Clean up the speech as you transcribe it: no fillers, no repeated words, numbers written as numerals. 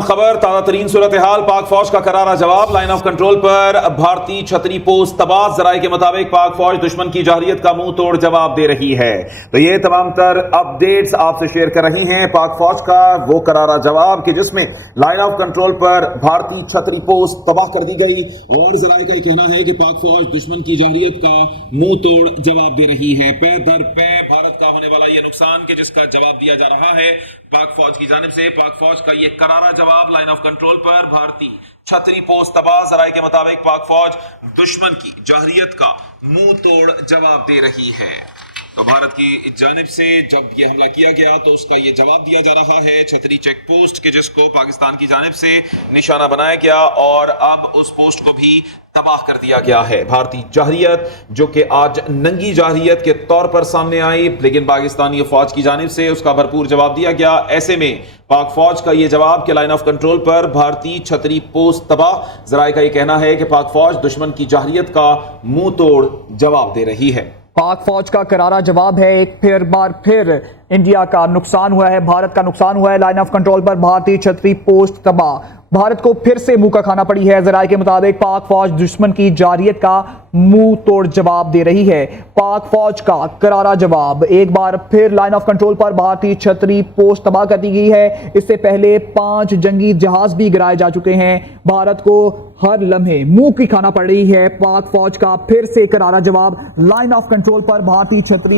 खबर ताजा तरीन सूरत हाल। पाक फौज का करारा जवाब, लाइन ऑफ कंट्रोल पर भारतीय छतरी पोस्ट तबाह। जराये के मुताबिक पाक फौज दुश्मन की जाहिरियत का मुंह तोड़ जवाब दे रही है। तो ये तमाम तर अपडेट्स आपसे शेयर कर रही हैं पाक फौज का वो करारा जवाब कि जिसमें लाइन ऑफ कंट्रोल पर भारतीय छतरी पोस्ट तबाह कर दी गई और जराये का कहना है कि पाक फौज दुश्मन की जाहिरियत का मुंह तोड़ जवाब दे रही है। पे दर पे भारत का होने वाला ये नुकसान कि जिसका जवाब दिया जा रहा है पाक फौज की जानिब से। पाक फौज का ये करारा जवाब, लाइन ऑफ कंट्रोल पर भारतीय छतरी पोस्ट तबाह। जराये के मुताबिक पाक फौज दुश्मन की जाहिरियत का मुंह तोड़ जवाब दे रही है। तो भारत की जानिब से जब ये हमला किया गया तो उसका ये जवाब दिया जा रहा है छतरी चेक पोस्ट के जिसको पाकिस्तान की जानिब से निशाना बनाया गया और अब उस पोस्ट को भी तबाह कर दिया गया है। भारतीय जाहिरियत जो कि आज नंगी जाहिरियत के तौर पर सामने आई, लेकिन पाकिस्तानी फौज की जानिब से उसका भरपूर जवाब दिया गया। ऐसे में पाक फौज का ये जवाब कि लाइन ऑफ कंट्रोल पर भारतीय छतरी पोस्ट तबाह। जराये का ये कहना है कि पाक फौज दुश्मन की जाहिरियत का मुंह तोड़ जवाब दे रही है। पाक फौज का करारा जवाब है। एक बार फिर इंडिया का नुकसान हुआ है, भारत का नुकसान हुआ है। लाइन ऑफ कंट्रोल पर भारतीय छतरी पोस्ट तबाह। भारत को फिर से मुंह का खाना पड़ी है। जराये के मुताबिक पाक फौज दुश्मन की जारियत का मुंह तोड़ जवाब दे रही है। पाक फौज का करारा जवाब, एक बार फिर लाइन ऑफ कंट्रोल पर भारतीय छतरी पोस्ट तबाह कर दी गई है। इससे पहले 5 जंगी जहाज भी गिराए जा चुके हैं। भारत को हर लम्हे मुंह की खाना पड़ रही है। पाक फौज का फिर से करारा जवाब, लाइन ऑफ कंट्रोल पर भारतीय छतरी